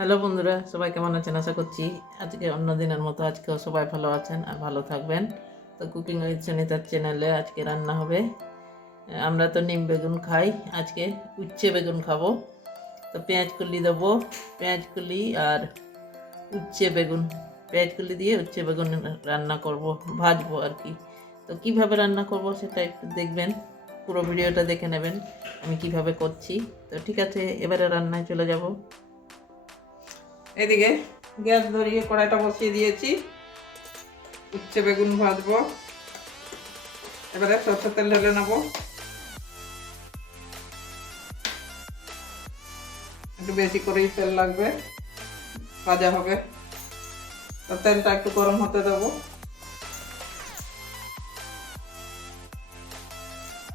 Hello বন্ধুরা, সবাই কেমন আছেন? আশা করছি আজকে অন্য দিনের মতো আজকেও সবাই ভালো আছেন আর ভালো থাকবেন। তো কুকিং উইথ সুনিতার চ্যানেলে আজকে রান্না হবে। আমরা তো নিম বেগুন খাই, আজকে উচ্ছে বেগুন খাবো। তো পেঁয়াজ কলি দেবো, পেঁয়াজ কলি আর উচ্ছে বেগুন, পেঁয়াজ কলি দিয়ে উচ্ছে বেগুন রান্না করব, ভাজবো আর কি। তো কিভাবে রান্না করব সেটা একটু দেখবেন, পুরো ভিডিওটা দেখে নেবেন আমি কিভাবে করছি। তো ঠিক আছে, এবারে রান্নায় চলে যাব। এদিকে গ্যাস ধরিয়ে কড়াইটা বসিয়ে দিয়েছি, উচ্ছে বেগুন ভাজবো। এবারে সরষের তেল ঢেলে নেবো, একটু বেশি করেই তেল লাগবে, ভাজা হবে। তো তেলটা একটু গরম হতে দেবো।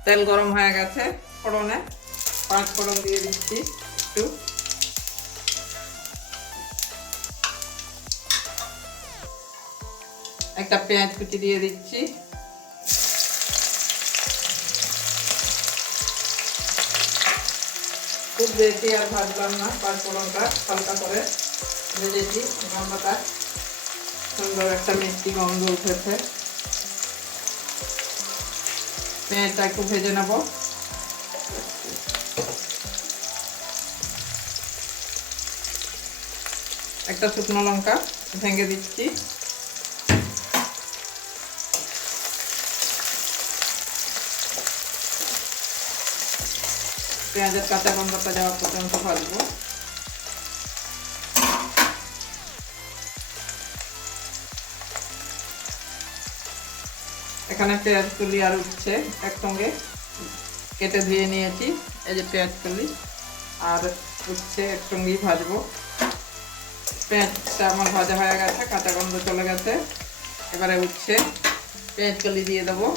তেল গরম হয়ে গেছে, ফোড়নে 5 ফোড়ন দিয়ে দিচ্ছি। একটু একটা পেঁয়াজ কুচি দিয়ে দিচ্ছি, খুব বেশি আর ভাজলাম না। 5 ফোড়নটা হালকা করে ভেজেছি, গন্ধটা সুন্দর একটা মিষ্টি গন্ধ উঠেছে। পেঁয়াজটা একটু ভেজে নেব। একটা শুকনো লঙ্কা ভেঙে দিচ্ছি, পেঁয়াজের কাঁচা গন্ধটা যাওয়া পর্যন্ত ভাজবো। এখানে পেঁয়াজ কলি আর উচ্ছে একসঙ্গে কেটে ধুয়ে নিয়েছি। এই যে পেঁয়াজ কলি আর উচ্ছে একসঙ্গেই ভাজবো। পেঁয়াজটা আমার ভাজা হয়ে গেছে, কাঁচা গন্ধ চলে গেছে। এবারে উচ্ছে পেঁয়াজ কলি দিয়ে দেবো।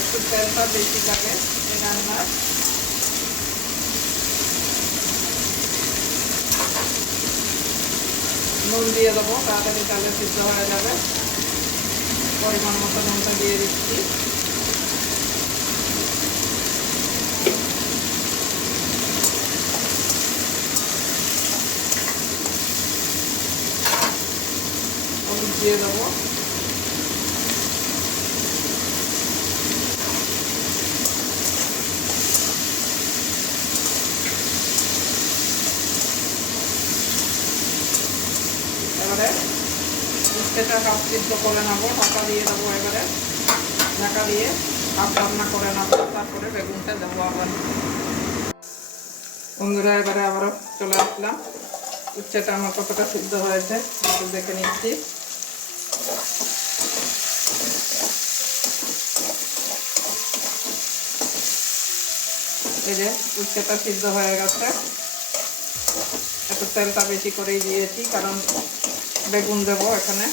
একটু তেলটা বেশি লাগে এই রান্নার। নুন দিয়ে দেবো, তাড়াতাড়ি তাহলে সিদ্ধ হয়ে যাবে। পরিমাণ মতো নুনটা দিয়ে দিচ্ছি। হলুদ দিয়ে দেবো। এবারে উচ্ছেটা হাফ সিদ্ধ করে নেবো, ঢাকা দিয়ে দেবো। এবারে ঢাকা দিয়ে হাফ রান্না করে নেবো, তারপরে বেগুনটা দেবো আবার। বন্ধুরা, এবারে আবারও চলে আসলাম। উচ্ছেটা আমার কতটা সিদ্ধ হয়েছে একটু দেখে নিচ্ছি। এই যে উচ্ছেটা সিদ্ধ হয়ে গেছে। একটু তেলটা বেশি করেই দিয়েছি, কারণ বেগুন দেবো এখানে,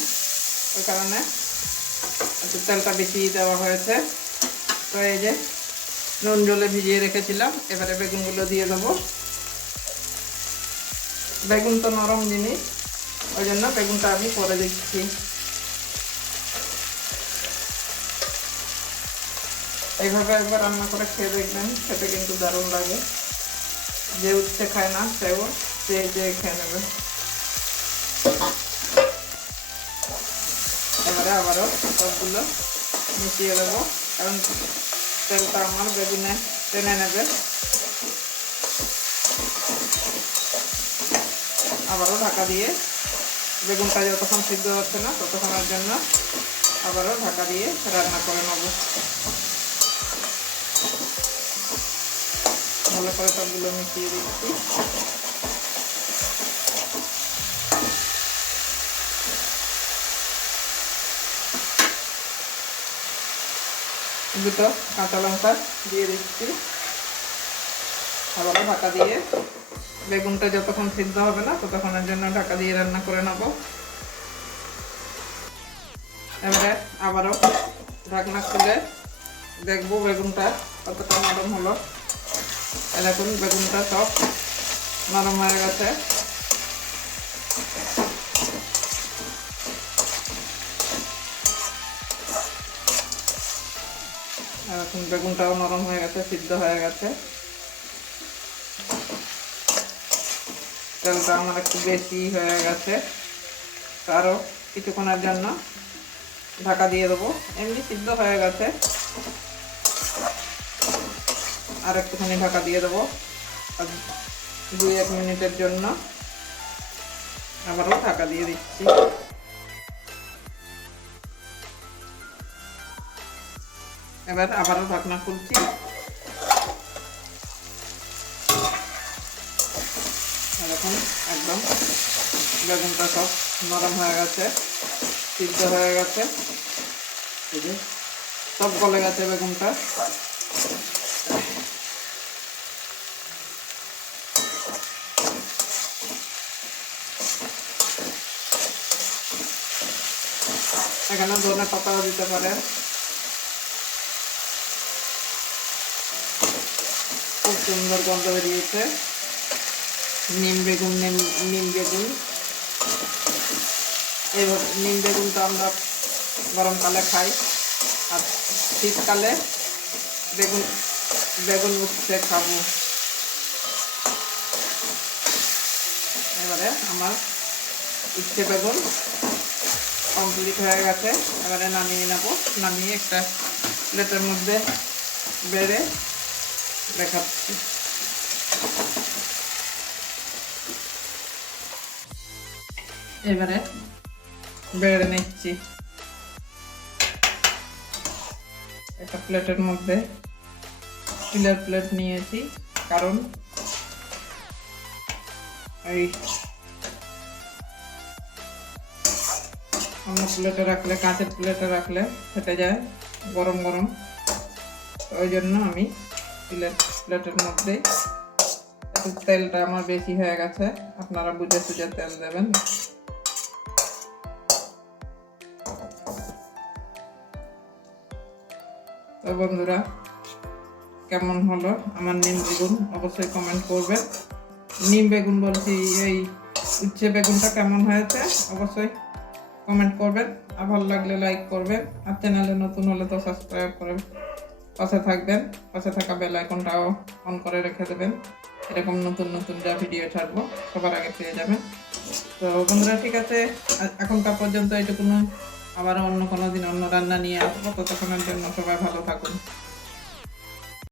ওই কারণে একটু তেলটা বেশি দেওয়া হয়েছে। তো এই যে নুন জলে ভিজিয়ে রেখেছিলাম, এবারে বেগুনগুলো দিয়ে দেবো। বেগুন তো নরম জিনিস, ওই জন্য বেগুনটা আমি পরে দিচ্ছি। এইভাবে একবার রান্না করে খেয়ে দেখবেন, খেতে কিন্তু দারুণ লাগে। যে উচ্ছে খায় না সেও যে খেয়ে নেবে। এবারে আবারও সবগুলো মিশিয়ে দেবো, কারণ তেলটা আমার বেগুনে টেনে নেবে। আবারও ঢাকা দিয়ে বেগুনটা যতক্ষণ সিদ্ধ হচ্ছে না ততক্ষণের জন্য আবারও ঢাকা দিয়ে রান্না করে নেব। ভালো করে সবগুলো মিশিয়ে দিচ্ছি। দুটো কাঁচা লঙ্কা দিয়ে দিচ্ছি, আবারও ঢাকা দিয়ে বেগুনটা যতক্ষণ সিদ্ধ হবে না ততক্ষণের জন্য ঢাকা দিয়ে রান্না করে নেব। এবারে আবারও ঢাকনা খুলে দেখবো বেগুনটা কতটা নরম হলো। দেখুন বেগুনটা সব নরম হয়ে গেছে। আর এখন বেগুনটাও নরম হয়ে গেছে, সিদ্ধ হয়ে গেছে। তেলটা আমার একটু বেশি হয়ে গেছে, আরও কিছুক্ষণের জন্য ঢাকা দিয়ে দেবো। এমনি সিদ্ধ হয়ে গেছে, আর একটুখানি ঢাকা দিয়ে দেবো। আর 2-1 মিনিটের জন্য আবারও ঢাকা দিয়ে দিচ্ছি। এবার আবারও ঢাকনা খুলছি। এখন একদম বেগুনটা সব নরম হয়ে গেছে, সিদ্ধ হয়ে গেছে, এই যে সব গলে গেছে বেগুনটা। এখানে ধনে পাতাও দিতে পারেন, খুব সুন্দর গন্ধ বেরিয়েছে। নিম বেগুন, নিম বেগুন, এইভাবে নিম বেগুনটা আমরা গরমকালে খাই, আর শীতকালে বেগুন উচ্ছে খাবো। এবারে আমার উচ্ছে বেগুন কমপ্লিট হয়ে গেছে। এবারে নামিয়ে নেব। নামিয়ে একটা প্লেটের মধ্যে বেড়ে দেখাচ্ছি। এবারে বেড়ে নিচ্ছি একটা প্লেটের মধ্যে। স্টিলের প্লেট নিয়েছি, কারণ এই অন্য প্লেটে রাখলে, কাঁচের প্লেটে রাখলে ফেটে যায় গরম গরম। ওই জন্য আমি স্টিলের প্লেটের মধ্যে। একটু তেলটা আমার বেশি হয়ে গেছে, আপনারা বুঝে সুঝে তেল দেবেন। তো বন্ধুরা, কেমন হলো আমার নিম বেগুন অবশ্যই কমেন্ট করবেন। নিম বেগুন বলছি, এই উচ্ছে বেগুনটা কেমন হয়েছে অবশ্যই কমেন্ট করবেন। আর ভালো লাগলে লাইক করবেন, আর চ্যানেলে নতুন হলে তো সাবস্ক্রাইব করে পাশে থাকবেন। পাশে থাকা বেল আইকনটাও অন করে রেখে দেবেন, এরকম নতুন নতুন যা ভিডিও ছাড়বো সবার আগে পেয়ে যাবেন। তো বন্ধুরা, ঠিক আছে, এখনকার পর্যন্ত এইটুকুন। আবার অন্য কোনো দিন অন্য রান্না নিয়ে আসবো। ততক্ষণের জন্য সবাই ভালো থাকুন।